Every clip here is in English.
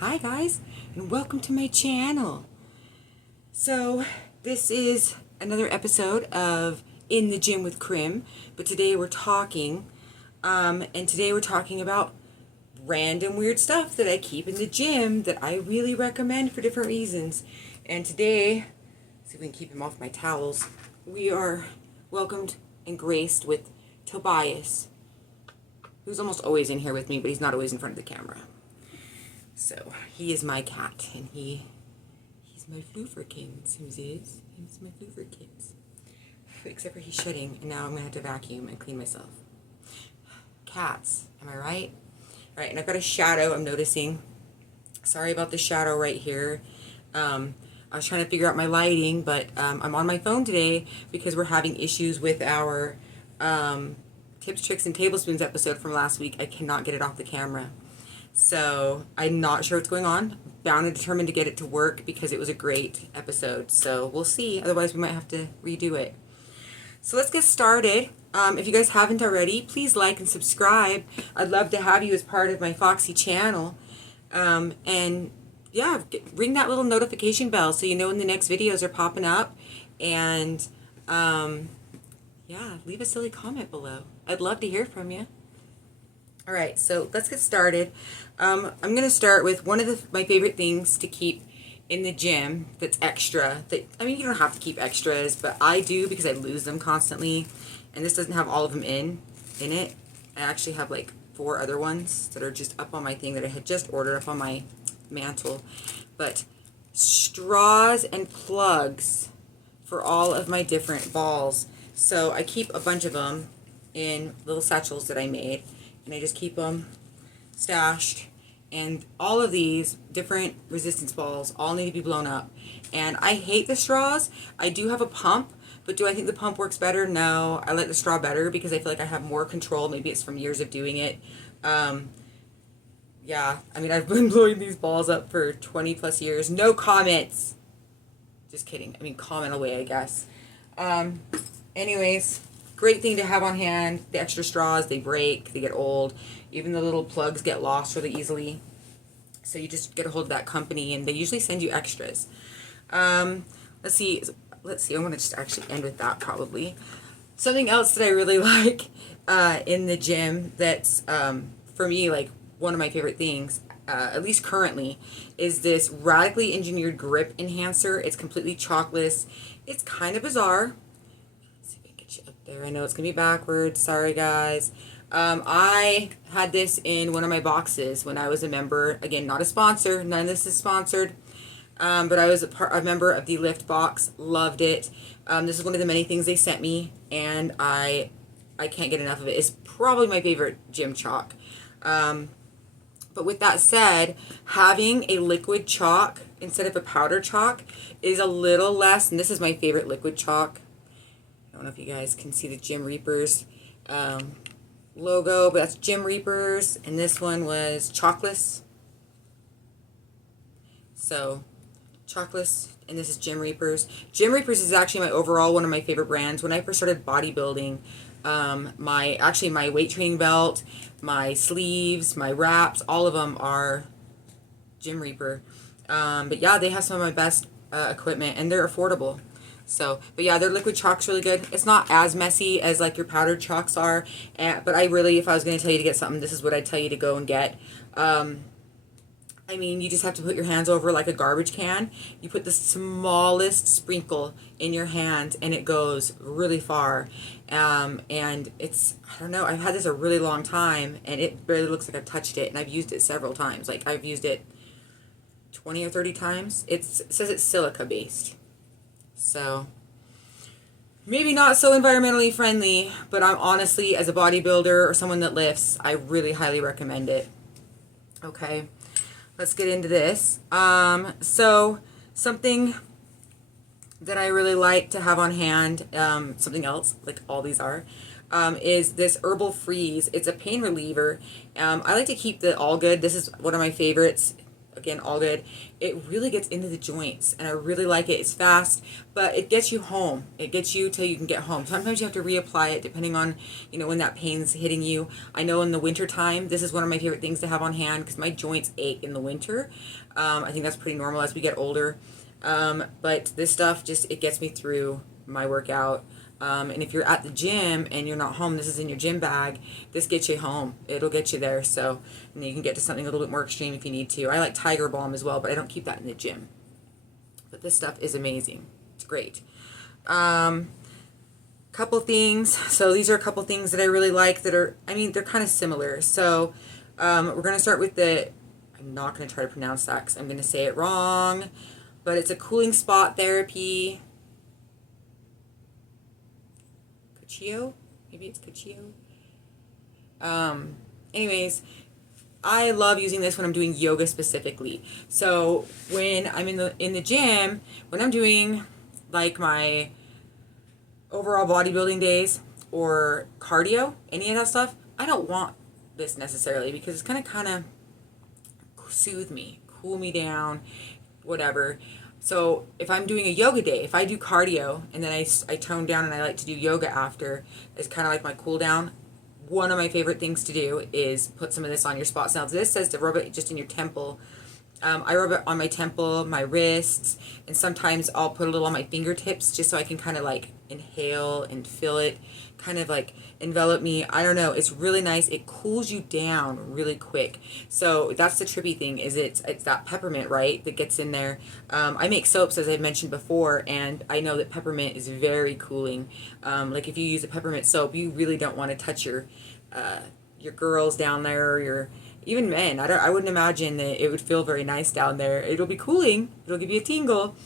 Hi guys, and welcome to my channel. So this is another episode of In the Gym with Crim, but today we're talking about random weird stuff that I keep in the gym that I really recommend for different reasons. And today, see if we can keep him off my towels, we are welcomed and graced with Tobias, who's almost always in here with me, but he's not always in front of the camera. So, he is my cat, and he's my flooferkins. He's my flooferkins. Except for he's shitting, and now I'm going to have to vacuum and clean myself. Cats, am I right? Alright, and I've got a shadow I'm noticing. Sorry about the shadow right here. I was trying to figure out my lighting, but I'm on my phone today because we're having issues with our Tips, Tricks, and Tablespoons episode from last week. I cannot get it off the camera. So I'm not sure what's going on. Bound and determined to get it to work because it was a great episode. So we'll see. Otherwise, we might have to redo it. So let's get started. If you guys haven't already, please like and subscribe. I'd love to have you as part of my Foxy channel. And yeah, ring that little notification bell so you know when the next videos are popping up. And yeah, leave a silly comment below. I'd love to hear from you. Alright, so let's get started. I'm going to start with one of my favorite things to keep in the gym that's extra. I mean, you don't have to keep extras, but I do because I lose them constantly. And this doesn't have all of them in it. I actually have like 4 other ones that are just up on my thing that I had just ordered up on my mantle. But straws and plugs for all of my different balls. So I keep a bunch of them in little satchels that I made. And I just keep them stashed. And all of these different resistance balls all need to be blown up. And I hate the straws. I do have a pump, but do I think the pump works better? No. I like the straw better because I feel like I have more control. Maybe it's from years of doing it. Yeah, I mean, I've been blowing these balls up for 20 plus years. No comments. Just kidding. I mean, comment away, I guess. Anyways, great thing to have on hand. The extra straws, they break, they get old. Even the little plugs get lost really easily. So you just get a hold of that company, and they usually send you extras. Let's see. I'm going to just actually end with that probably. Something else that I really like in the gym that's, for me, like one of my favorite things, at least currently, is this radically engineered grip enhancer. It's completely chalkless. It's kind of bizarre. There, I know it's gonna be backwards. Sorry, guys. I had this in one of my boxes when I was a member. Again, not a sponsor. None of this is sponsored. But I was a member of the Lift box. Loved it. This is one of the many things they sent me, and I can't get enough of it. It's probably my favorite gym chalk. But with that said, having a liquid chalk instead of a powder chalk is a little less. And this is my favorite liquid chalk. I don't know if you guys can see the Gym Reapers logo, but that's Gym Reapers, and this one was Chalkless. So, Chalkless, and this is Gym Reapers. Gym Reapers is actually one of my favorite brands. When I first started bodybuilding, my weight training belt, my sleeves, my wraps, all of them are Gym Reaper. But yeah, they have some of my best equipment, and they're affordable. So, but yeah, their liquid chalk's really good. It's not as messy as like your powdered chalks are, but I really, if I was going to tell you to get something, this is what I'd tell you to go and get. I mean, you just have to put your hands over like a garbage can. You put the smallest sprinkle in your hand, and it goes really far. And it's, I don't know, I've had this a really long time, and it barely looks like I've touched it, and I've used it several times. Like, I've used it 20 or 30 times. It says it's silica based. So, maybe not so environmentally friendly, but I'm honestly, as a bodybuilder or someone that lifts, I really highly recommend it. Okay, let's get into this. So, something that I really like to have on hand, something else, like all these are, is this Herbal Freeze. It's a pain reliever. I like to keep the All Good. This is one of my favorites. again, all good. It really gets into the joints, and I really like it. It's fast, but it gets you home. It gets you till you can get home. Sometimes you have to reapply it depending on, when that pain's hitting you. I know in the winter time, this is one of my favorite things to have on hand because my joints ache in the winter. I think that's pretty normal as we get older. But this stuff it gets me through my workout. And if you're at the gym and you're not home, this is in your gym bag, this gets you home. It'll get you there. So, and you can get to something a little bit more extreme if you need to. I like Tiger Balm as well, but I don't keep that in the gym. But this stuff is amazing. It's great. Couple things. So these are a couple things that I really like that are, they're kind of similar. So, we're going to start with I'm not going to try to pronounce that because I'm going to say it wrong, but it's a cooling spot therapy. Cuccio? Maybe it's Cuccio. Anyways, I love using this when I'm doing yoga specifically. So when I'm in the gym, when I'm doing like my overall bodybuilding days or cardio, any of that stuff, I don't want this necessarily because it's gonna kind of soothe me, cool me down, whatever. So if I'm doing a yoga day, if I do cardio and then I tone down and I like to do yoga after, it's kind of like my cool down. One of my favorite things to do is put some of this on your spots. Now this says to rub it just in your temple. I rub it on my temple, my wrists, and sometimes I'll put a little on my fingertips just so I can kind of like inhale and feel it kind of like envelop me. I don't know. It's really nice. It cools you down really quick. So that's the trippy thing is it's that peppermint, right, that gets in there. I make soaps, as I've mentioned before, and I know that peppermint is very cooling. Like if you use a peppermint soap, you really don't want to touch your girls down there or your even men. I wouldn't imagine that it would feel very nice down there. It'll be cooling. It'll give you a tingle.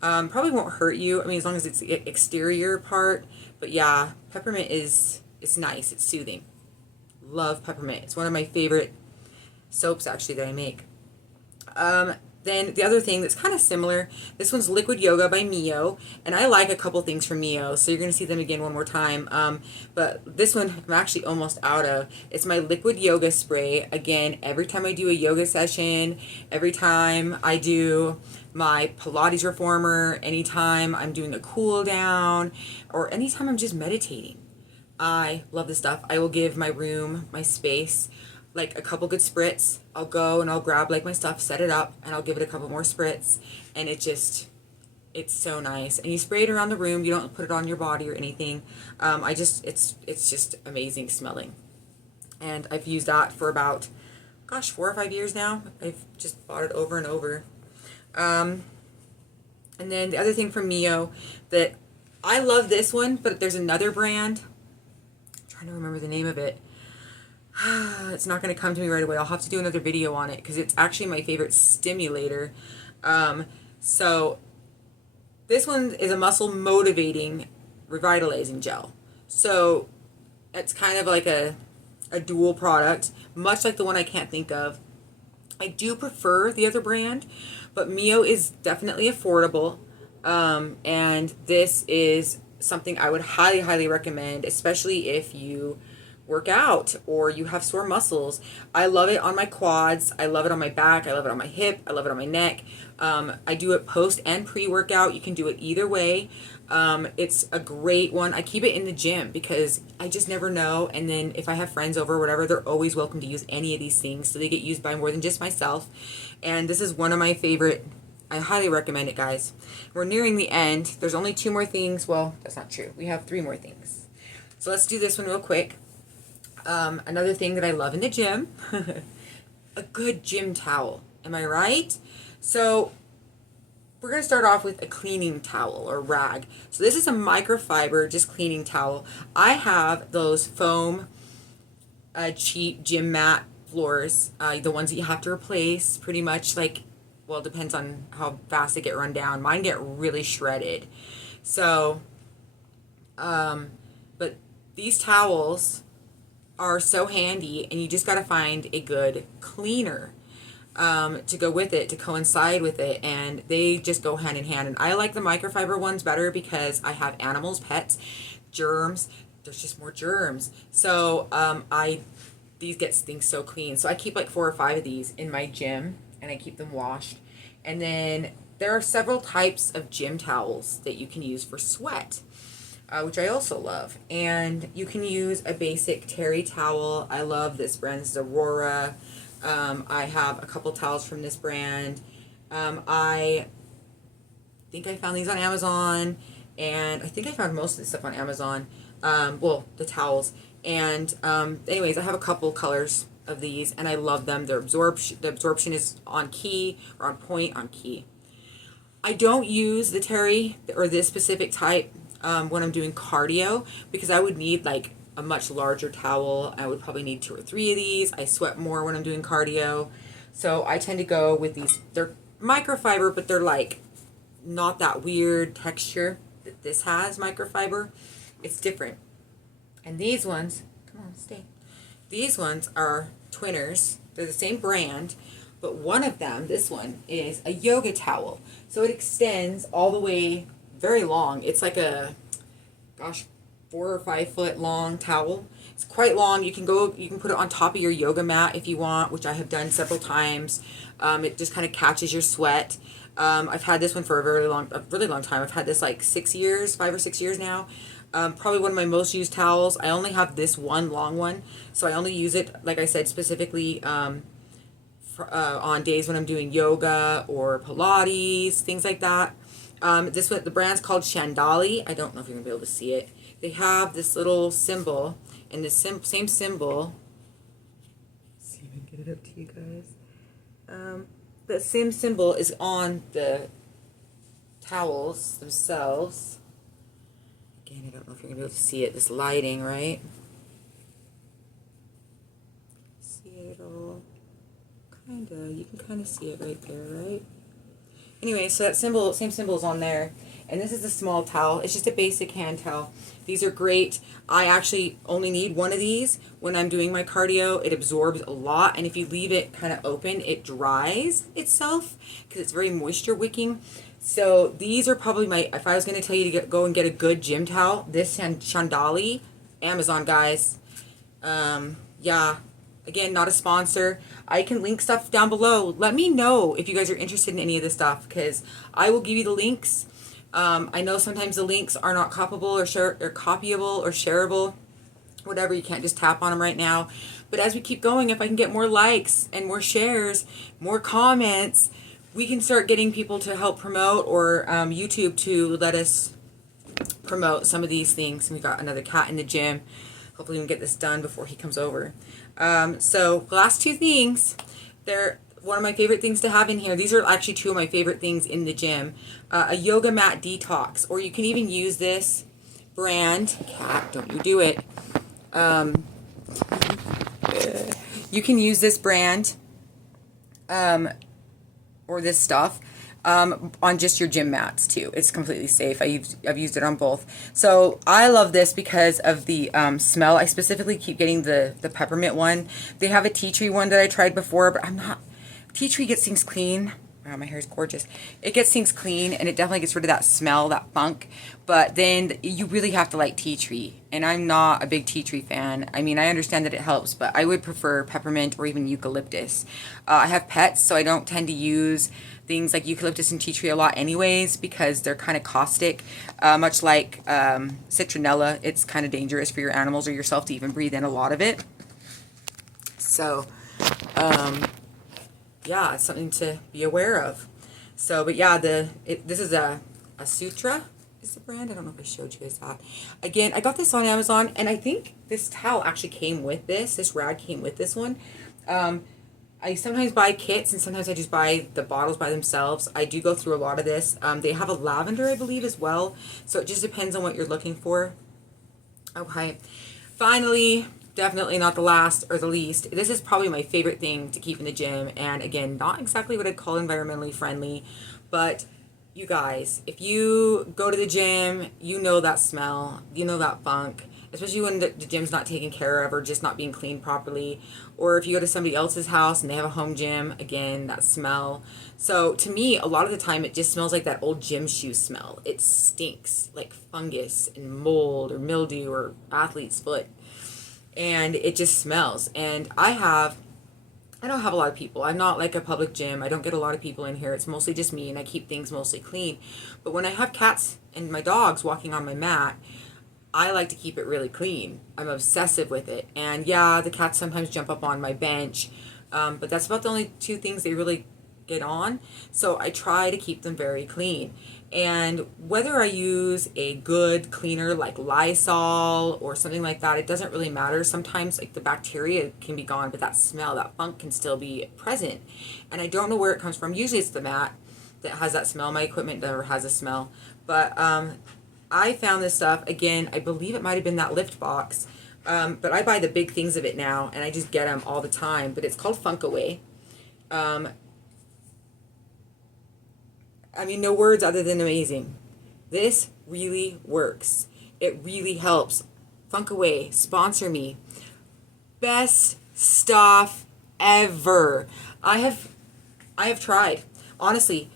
Probably won't hurt you. As long as it's the exterior part. But yeah, peppermint it's nice. It's soothing. Love peppermint. It's one of my favorite soaps actually that I make. Then the other thing that's kind of similar, this one's Liquid Yoga by Mio, and I like a couple things from Mio, so you're going to see them again one more time. But this one I'm actually almost out of. It's my Liquid Yoga Spray. Again, every time I do a yoga session, every time I do my Pilates reformer, anytime I'm doing a cool down, or anytime I'm just meditating. I love this stuff. I will give my room, my space, like a couple good spritz. I'll go and I'll grab like my stuff, set it up, and I'll give it a couple more spritz, and it's so nice. And you spray it around the room. You don't put it on your body or anything. It's just amazing smelling. And I've used that for about 4 or 5 years now. I've just bought it over and over. And then the other thing from Mio that I love this one, but there's another brand. I'm trying to remember the name of it. It's not going to come to me right away. I'll have to do another video on it because it's actually my favorite stimulator. So this one is a muscle motivating revitalizing gel. So it's kind of like a dual product, much like the one I can't think of. I do prefer the other brand, but Mio is definitely affordable. And this is something I would highly, highly recommend, especially if you work out or you have sore muscles. I love it on my quads. I love it on my back. I love it on my hip. I love it on my neck. I do it post and pre-workout. You can do it either way. It's a great one. I keep it in the gym because I just never know. And then if I have friends over or whatever, they're always welcome to use any of these things. So they get used by more than just myself. And this is one of my favorite. I highly recommend it, guys. We're nearing the end. There's only 2 more things. Well, that's not true. We have 3 more things. So let's do this one real quick. Another thing that I love in the gym, a good gym towel. Am I right? So we're going to start off with a cleaning towel or rag. So this is a microfiber, just cleaning towel. I have those foam, cheap gym mat floors, the ones that you have to replace pretty much like, well, it depends on how fast they get run down. Mine get really shredded. So, but these towels are so handy, and you just got to find a good cleaner to go with it, to coincide with it, and they just go hand in hand. And I like the microfiber ones better because I have animals, pets, germs. There's just more germs. So these get things so clean. So I keep like 4 or 5 of these in my gym. and I keep them washed. And then there are several types of gym towels that you can use for sweat, which I also love. And you can use a basic terry towel. I love this brand. This is Aurora. I have a couple towels from this brand. I think I found these on Amazon, and I think I found most of this stuff on Amazon. Well, the towels. And anyways, I have a couple colors of these, and I love them. The absorption is on key, or on point, on key. I don't use the terry or this specific type when I'm doing cardio, because I would need like a much larger towel. I would probably need 2 or 3 of these. I sweat more when I'm doing cardio, so I tend to go with these. They're microfiber, but they're like not that weird texture that this has. Microfiber, it's different. And these ones, come on, stay. These ones are Twinners. They're the same brand, but one of them, this one, is a yoga towel. So it extends all the way very long. It's like a, gosh, 4 or 5 foot long towel. It's quite long. You can put it on top of your yoga mat if you want, which I have done several times. It just kind of catches your sweat. I've had this one for a really long time. I've had this like 6 years, 5 or 6 years now. Probably one of my most used towels. I only have this one long one, so I only use it, like I said, specifically on days when I'm doing yoga or Pilates, things like that. The brand's called Chandali. I don't know if you're gonna be able to see it. They have this little symbol, and the same symbol. Let's see if I can get it up to you guys. The same symbol is on the towels themselves. Again, I don't know if you're gonna be able to see it. This lighting, right? See it all? Kinda. You can kind of see it right there, right? Anyway, so that symbol, same symbol is on there. And this is a small towel. It's just a basic hand towel. These are great. I actually only need one of these when I'm doing my cardio. It absorbs a lot, and if you leave it kind of open, it dries itself because it's very moisture wicking. So these are probably if I was going to tell you to go and get a good gym towel, this Chandali, Amazon, guys. Yeah. Again, not a sponsor. I can link stuff down below. Let me know if you guys are interested in any of this stuff, because I will give you the links. I know sometimes the links are not copyable or shareable, whatever. You can't just tap on them right now. But as we keep going, if I can get more likes and more shares, more comments, we can start getting people to help promote, or YouTube to let us promote some of these things. And we got another cat in the gym. Hopefully we can get this done before he comes over. So the last 2 things, they're one of my favorite things to have in here. These are actually 2 of my favorite things in the gym. A yoga mat detox, or you can even use this brand. Cat, don't you do it. You can use this brand or this stuff on just your gym mats too. It's completely safe. I've used it on both. So I love this because of the smell. I specifically keep getting the peppermint one. They have a tea tree one that I tried before, but tea tree gets things clean. Wow, my hair is gorgeous. It gets things clean, and it definitely gets rid of that smell, that funk. But then you really have to like tea tree, and I'm not a big tea tree fan. I mean, I understand that it helps, but I would prefer peppermint or even eucalyptus. I have pets, so I don't tend to use things like eucalyptus and tea tree a lot anyways, because they're kind of caustic. Much like citronella, it's kind of dangerous for your animals or yourself to even breathe in a lot of it. So, yeah, it's something to be aware of. So, but yeah, this is a Sutra is the brand. I don't know if I showed you guys that. Again, I got this on Amazon, and I think this towel actually came with this. This rag came with this one. I sometimes buy kits, and sometimes I just buy the bottles by themselves. I do go through a lot of this. They have a lavender, I believe, as well. So it just depends on what you're looking for. Okay. Finally, definitely not the last or the least, this is probably my favorite thing to keep in the gym. And again, not exactly what I'd call environmentally friendly, but you guys, if you go to the gym, you know that smell, you know that funk, especially when the gym's not taken care of or just not being cleaned properly. Or if you go to somebody else's house and they have a home gym, again, that smell. So to me, a lot of the time, it just smells like that old gym shoe smell. It stinks like fungus and mold or mildew or athlete's foot. And it just smells. And I have I don't have a lot of people. I'm not like a public gym. I don't get a lot of people in here. It's mostly just me, and I keep things mostly clean. But when I have cats and my dogs walking on my mat, I like to keep it really clean. I'm obsessive with it. And yeah, the cats sometimes jump up on my bench, but that's about the only two things they really get on. So I try to keep them very clean. And whether I use a good cleaner like Lysol or something like that, it doesn't really matter. Sometimes like the bacteria can be gone, but that smell, that funk can still be present. And I don't know where it comes from. Usually it's the mat that has that smell. My equipment never has a smell. But I found this stuff, again, I believe it might have been that lift box. But I buy the big things of it now, and I just get them all the time. But it's called Funk Away. I mean, no words other than amazing. This really works. It really helps. Funk Away, sponsor me. Best stuff ever. I have tried. Honestly,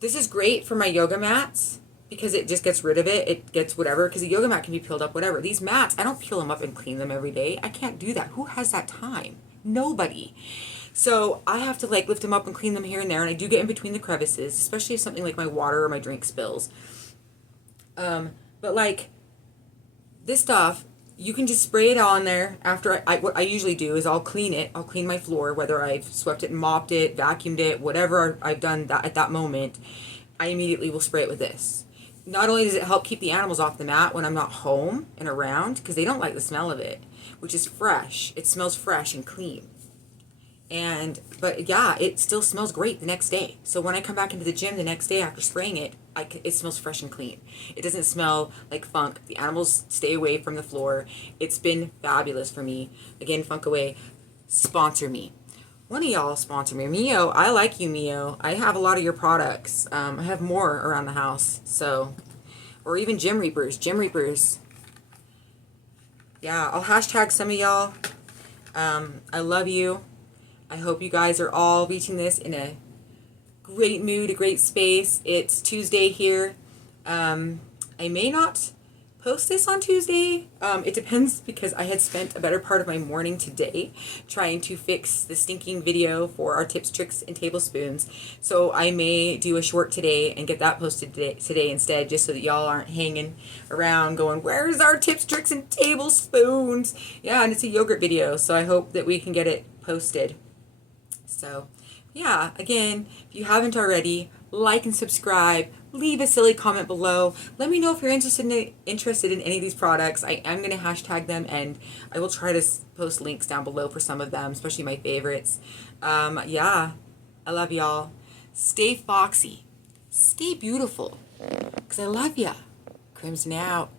this is great for my yoga mats because it just gets rid of it. It gets whatever, because a yoga mat can be peeled up, whatever. These mats, I don't peel them up and clean them every day. I can't do that. Who has that time? Nobody. So I have to like lift them up and clean them here and there, and I do get in between the crevices, especially if something like my water or my drink spills. But like this stuff, you can just spray it on there after what I usually do is I'll clean it. I'll clean my floor, whether I've swept it and mopped it, vacuumed it, whatever I've done that at that moment. I immediately will spray it with this. Not only does it help keep the animals off the mat when I'm not home and around, because they don't like the smell of it, which is fresh. It smells fresh and clean. But yeah, it still smells great the next day. So when I come back into the gym the next day after spraying it, it smells fresh and clean. It doesn't smell like funk. The animals stay away from the floor. It's been fabulous for me. Again, Funk Away, sponsor me. One of y'all sponsor me. Mio, I like you, Mio. I have a lot of your products. I have more around the house. So, or even Gym Reapers. Gym Reapers. Yeah, I'll hashtag some of y'all. I love you. I hope you guys are all reaching this in a great mood, a great space. It's Tuesday here. I may not post this on Tuesday. It depends, because I had spent a better part of my morning today trying to fix the stinking video for our tips, tricks, and tablespoons. So I may do a short today and get that posted today instead, just so that y'all aren't hanging around going, where's our tips, tricks, and tablespoons? Yeah, and it's a yogurt video, so I hope that we can get it posted. So, yeah, again, if you haven't already, like and subscribe. Leave a silly comment below. Let me know if you're interested in any of these products. I am going to hashtag them, and I will try to post links down below for some of them, especially my favorites. Yeah, I love y'all. Stay foxy. Stay beautiful. Because I love ya. Crim's out.